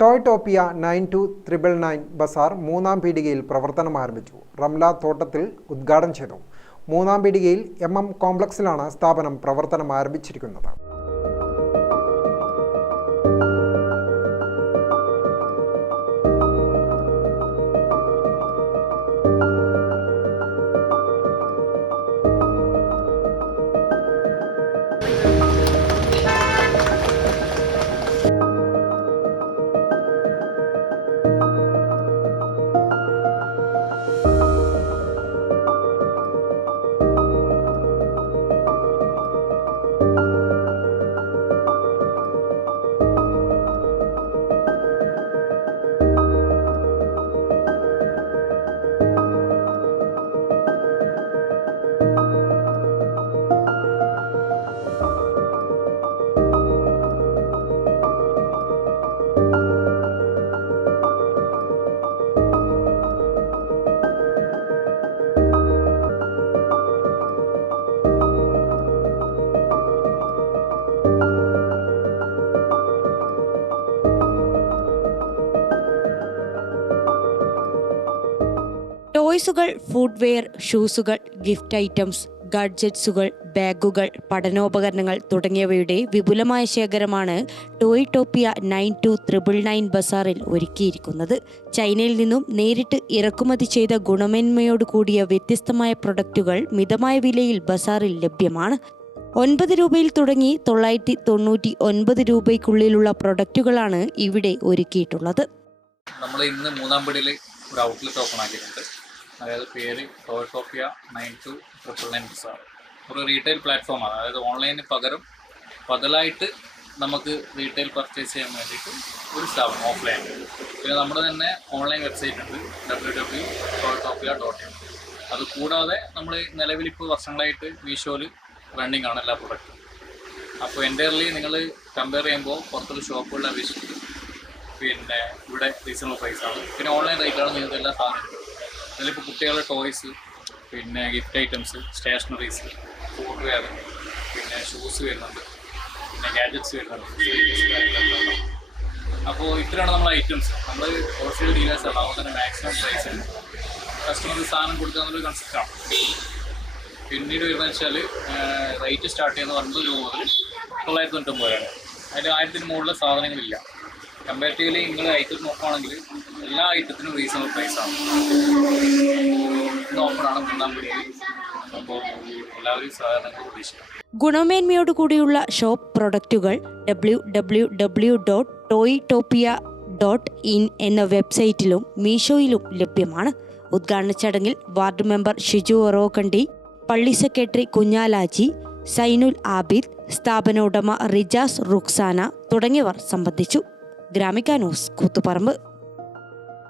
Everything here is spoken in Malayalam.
Toytopia nine two triple nine Bazar മൂന്നാം പീടികയിൽ പ്രവർത്തനം ആരംഭിച്ചു. റംല തോട്ടത്തിൽ ഉദ്ഘാടനം ചെയ്തു. മൂന്നാം പീടികയിൽ എം എം കോംപ്ലക്സിലാണ് സ്ഥാപനം പ്രവർത്തനം ആരംഭിച്ചിരിക്കുന്നത്. ടോയ്സുകൾ ഫുഡ്വെയർ ഷൂസുകൾ ഗിഫ്റ്റ് ഐറ്റംസ് ഗഡ്ജറ്റ്സുകൾ ബാഗുകൾ പഠനോപകരണങ്ങൾ തുടങ്ങിയവയുടെ വിപുലമായ ശേഖരമാണ് Toytopia nine two triple nine ബസാറിൽ ഒരുക്കിയിരിക്കുന്നത്. ചൈനയിൽ നിന്നും നേരിട്ട് ഇറക്കുമതി ചെയ്ത ഗുണമേന്മയോട് കൂടിയ വ്യത്യസ്തമായ പ്രൊഡക്റ്റുകൾ മിതമായ വിലയിൽ ബസാറിൽ ലഭ്യമാണ്. ഒൻപത് രൂപയിൽ തുടങ്ങി തൊള്ളായിരത്തി തൊണ്ണൂറ്റി ഒൻപത് രൂപയ്ക്കുള്ളിലുള്ള പ്രൊഡക്റ്റുകളാണ് ഇവിടെ ഒരുക്കിയിട്ടുള്ളത്. നമ്മൾ ഇന്ന് മൂന്നാം പടിയിൽ ഒരു ഔട്ട്ലെറ്റ് ഓപ്പൺ ആക്കിയിട്ടുണ്ട്. അതായത് പേര് Toytopia nine two triple nine ആണ്. ഒരു റീറ്റെയിൽ പ്ലാറ്റ്ഫോമാണ് അതായത് ഓൺലൈനിന് പകരം ബദലായിട്ട് നമുക്ക് റീറ്റെയിൽ പർച്ചേസ് ചെയ്യാൻ വേണ്ടിയിട്ട് ഒരു സ്ഥാപനം ഓഫ്ലൈൻ പിന്നെ നമ്മുടെ തന്നെ ഓൺലൈൻ വെബ്സൈറ്റ് ഉണ്ട്. W W Toytopia dot in അത് കൂടാതെ നമ്മൾ നിലവിൽ ഇപ്പോൾ വർഷങ്ങളായിട്ട് മീഷോയിൽ റണ്ണിങ് ആണ് എല്ലാ പ്രൊഡക്റ്റും അപ്പോൾ എന്റയർലി നിങ്ങൾ കമ്പയർ ചെയ്യുമ്പോൾ പുറത്തുള്ള ഷോപ്പുകളെ അപേക്ഷിച്ചിട്ട് പിന്നെ ഇവിടെ റീസണബിൾ പ്രൈസാണ് പിന്നെ ഓൺലൈൻ റേറ്റാണ് നിങ്ങൾക്ക് എല്ലാ സാധനവും അതിലിപ്പോൾ കുട്ടികളുടെ ടോയ്സ് പിന്നെ ഗിഫ്റ്റ് ഐറ്റംസ് സ്റ്റേഷനറീസ് ഫുഡ്വെയർ പിന്നെ ഷൂസ് വരുന്നുണ്ട് പിന്നെ ഗാഡ്ജറ്റ്സ് വരുന്നുണ്ട്. അപ്പോൾ ഇത്രയാണ് നമ്മുടെ ഐറ്റംസ് നമ്മൾ ഹോൾസെയിൽ ഡീലേഴ്സാണ് അതുകൊണ്ട് തന്നെ മാക്സിമം പ്രൈസിൽ കസ്റ്റമർക്ക് സാധനം കൊടുക്കുക എന്നുള്ളൊരു കൺസെപ്റ്റാണ് പിന്നീട് വരുന്നത് വെച്ചാൽ റേറ്റ് സ്റ്റാർട്ട് ചെയ്യുന്നത് ഒൻപത് രൂപ മുതൽ തൊള്ളായിരത്തി തൊണ്ണൂറ്റൊമ്പത് വരെയാണ് അതിൽ ആയിരത്തിന് മുകളിലെ സാധനങ്ങളില്ല. കമ്പാരിറ്റീവ്ലി നിങ്ങൾ ഐറ്റം നോക്കുകയാണെങ്കിൽ എല്ലാ ഐറ്റത്തിനും റീസണബിൾ ഇന്ന് ഓപ്പണാണ് മൂന്നാം പിടിയിൽ അപ്പോൾ എല്ലാവരും സഹകരണങ്ങൾ പ്രതീക്ഷിക്കാം ഗുണമേന്മയോടുകൂടിയുള്ള ഷോപ്പ് പ്രൊഡക്റ്റുകൾ W W W dot Toytopia dot in എന്ന വെബ്സൈറ്റിലും മീഷോയിലും ലഭ്യമാണ്. ഉദ്ഘാടന ചടങ്ങിൽ വാർഡ് മെമ്പർ ഷിജു ഒറോക്കണ്ടി പള്ളി സെക്രട്ടറി കുഞ്ഞാലാജി സൈനുൽ ആബിദ് സ്ഥാപന ഉടമ റിജാസ് റുക്സാന തുടങ്ങിയവർ സംബന്ധിച്ചു. ഗ്രാമിക ന്യൂസ് കൂത്തുപറമ്പ്